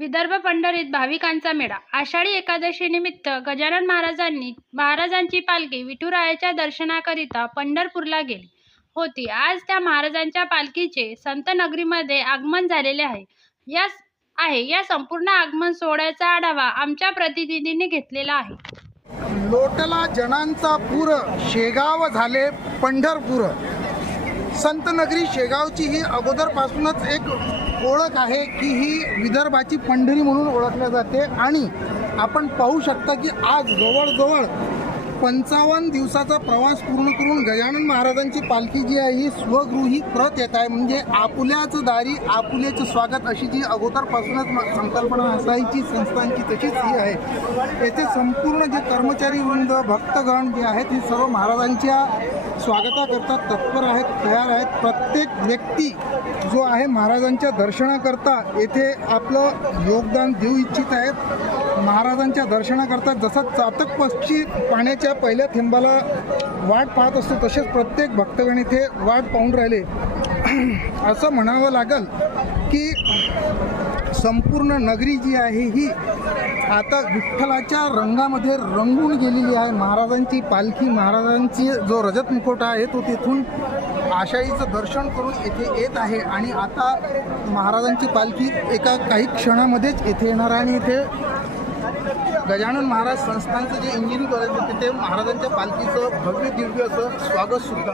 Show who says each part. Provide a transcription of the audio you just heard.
Speaker 1: विदर्भ पंढरीत भाविकांचा मेळा. आषाढी एकादशीनिमित्त गजानन महाराजांनी महाराजांची पालखी विठुरायाच्या दर्शनाकरिता पंढरपूरला गेली होती. आज त्या महाराजांच्या पालखीचे संत नगरीमध्ये आगमन झालेले आहे. या आहे. या संपूर्ण आगमन सोहळ्याचा आढावा आमच्या प्रतिनिधीने घेतलेला आहे.
Speaker 2: लोटला जनांचा पूर शेगाव झाले पंढरपूर. संत नगरी शेगावची ही अगोदरपासूनच एक ओळख आहे की ही विदर्भाची पंढरी म्हणून ओळखल्या जाते आणि आपण पाहू शकता की आज जवळजवळ पंचावन्न दिवसाचा प्रवास पूर्ण करून गजानन महाराजांची पालखी जी आहे ही स्वगृही प्रत येत आहे. म्हणजे आपुल्याच दारी आपुल्याचं स्वागत अशी जी अगोदरपासूनच संकल्पना असायची संस्थांची तशीच ही आहे. येथे संपूर्ण जे कर्मचारी वृंद भक्तगण जे आहेत हे सर्व महाराजांच्या स्वागताकरता तत्पर आहेत तयार आहेत. प्रत्येक व्यक्ती जो आहे महाराजांच्या दर्शनाकरता येथे आपलं योगदान देऊ इच्छित आहेत. महाराजांच्या दर्शनाकरता जसा चातक पक्षी पाण्याच्या पहिल्या थेंबाला वाट पाहत असतो तसेच प्रत्येक भक्तगण इथे वाट पाहून राहिले. असं म्हणावं लागल की संपूर्ण नगरी जी आहे ही आता विठ्ठलाच्या रंगामध्ये रंगून गेलेली आहे महाराजांची पालखी महाराजांची जो रजत मुखोटा आहे तो तिथून आषाढीचं दर्शन करून येथे येत आहे. आणि आता महाराजांची पालखी एका काही क्षणामध्येच येथे येणार आहे. आणि इथे गजानन महाराज संस्थानचं जे इंजिनिअरिंग कॉलेज होते तिथे महाराजांच्या पालखीचं भव्य दिव्य असं स्वागत सुद्धा